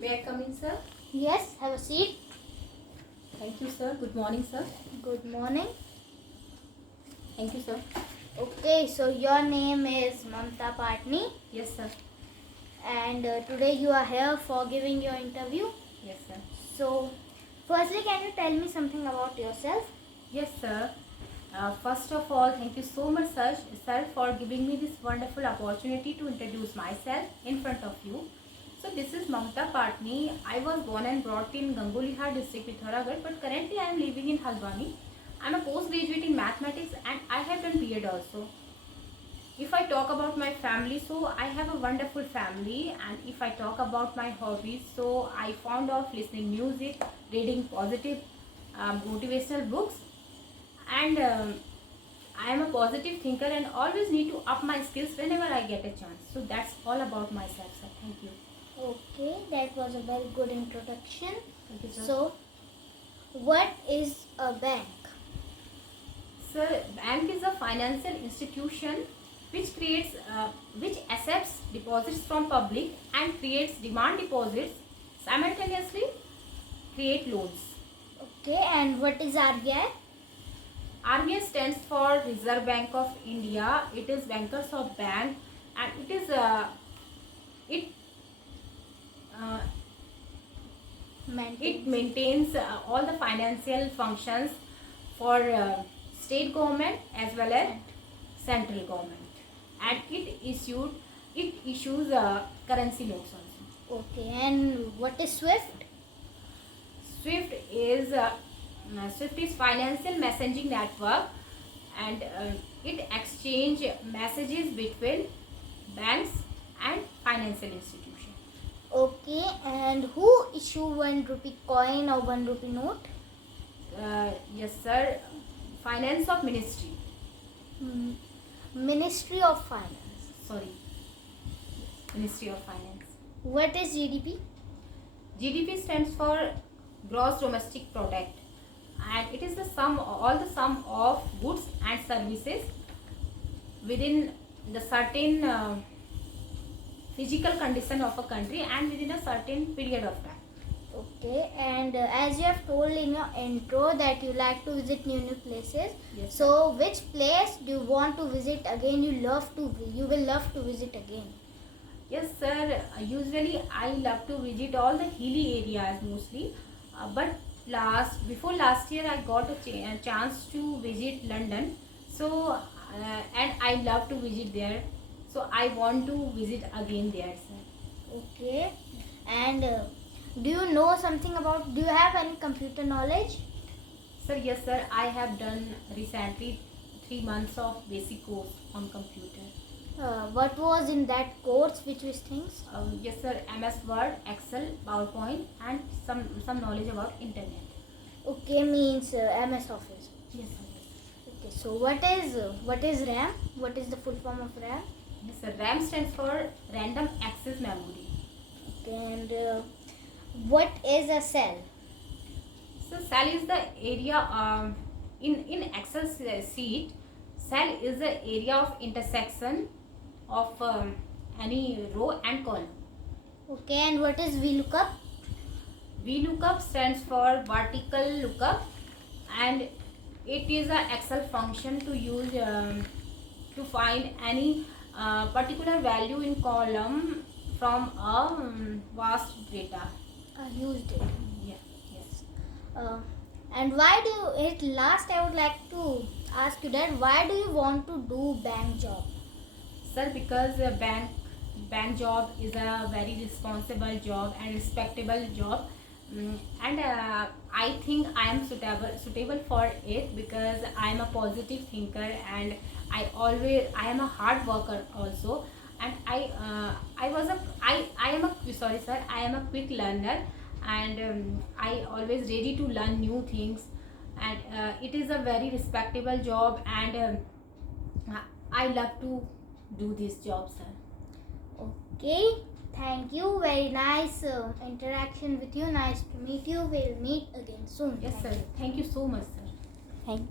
May I come in, sir? Yes, have a seat. Thank you, sir. Good morning, sir. Good morning. Thank you, sir. Okay, so your name is Mamta Patni, Yes, sir. and today you are here for giving your interview. Yes, sir. So, firstly, can you tell me something about yourself? Yes, sir. First of all, thank you so much, sir, for giving me this wonderful opportunity to introduce myself in front of you. So, this is Mamta Patni. I was born and brought in Gangolihar district, Pithoragarh, but currently I am living in Haldwani. I am a postgraduate in mathematics and I have done B.Ed also. If I talk about my family, so I have a wonderful family, and if I talk about my hobbies, so I fond of listening music, reading positive motivational books, and I am a positive thinker and always need to up my skills whenever I get a chance. So that's all about myself, sir. Thank you. Okay, that was a very good introduction. Thank you, sir. So, what is a bank? Sir, bank is a financial institution which accepts deposits from public and creates demand deposits, simultaneously create loans. Okay, and what is RBI? RBI stands for Reserve Bank of India. It is bankers of bank, and it maintains all the financial functions for state government as well as central government, and it issues currency notes also. Okay, and what is SWIFT? Swift is financial messaging network, and it exchange messages between banks and financial institutions. Okay, and who issue 1 rupee coin or 1 rupee note? Yes, sir. Finance of Ministry. Hmm, Ministry of Finance. Sorry, Ministry of Finance. What is GDP? GDP stands for Gross Domestic Product, and it is the sum of goods and services within the certain physical condition of a country and within a certain period of time. Okay, and as you have told in your intro that you like to visit new places, Yes, so which place do you want to visit again? You will love to visit again. Yes, sir. Usually, I love to visit all the hilly areas mostly. But before last year, I got a chance to visit London. So, and I love to visit there. So, I want to visit again there, sir. Okay, and do you know something about? Do you have any computer knowledge? Sir, yes, sir. I have done recently 3 months of basic course on computer. What was in that course? Which things? Yes, sir. MS Word, Excel, PowerPoint, and some knowledge about internet. Okay, means MS Office. Yes, sir. Okay, so what is RAM? What is the full form of RAM? Yes, sir. RAM stands for Random Access Memory. Okay, and what is a cell? So cell is the area in Excel sheet. Cell is the area of intersection of any row and column. Okay, and what is VLOOKUP? VLOOKUP stands for vertical lookup, and it is an Excel function to use to find any particular value in column from a vast data. Huge data. Yeah. Yes. And why do you, at last I would like to ask you that why do you want to do bank job? Sir, because bank job is a very responsible job and respectable job. And I think I am suitable for it because I am a positive thinker, and I am a hard worker also, and I am a sorry sir, I am a quick learner, and I always ready to learn new things, and it is a very respectable job, and I love to do this job, sir. Okay, thank you. Very nice interaction with you. Nice to meet you. We'll meet again soon. Yes, sir. Thank you so much, sir. Thank you.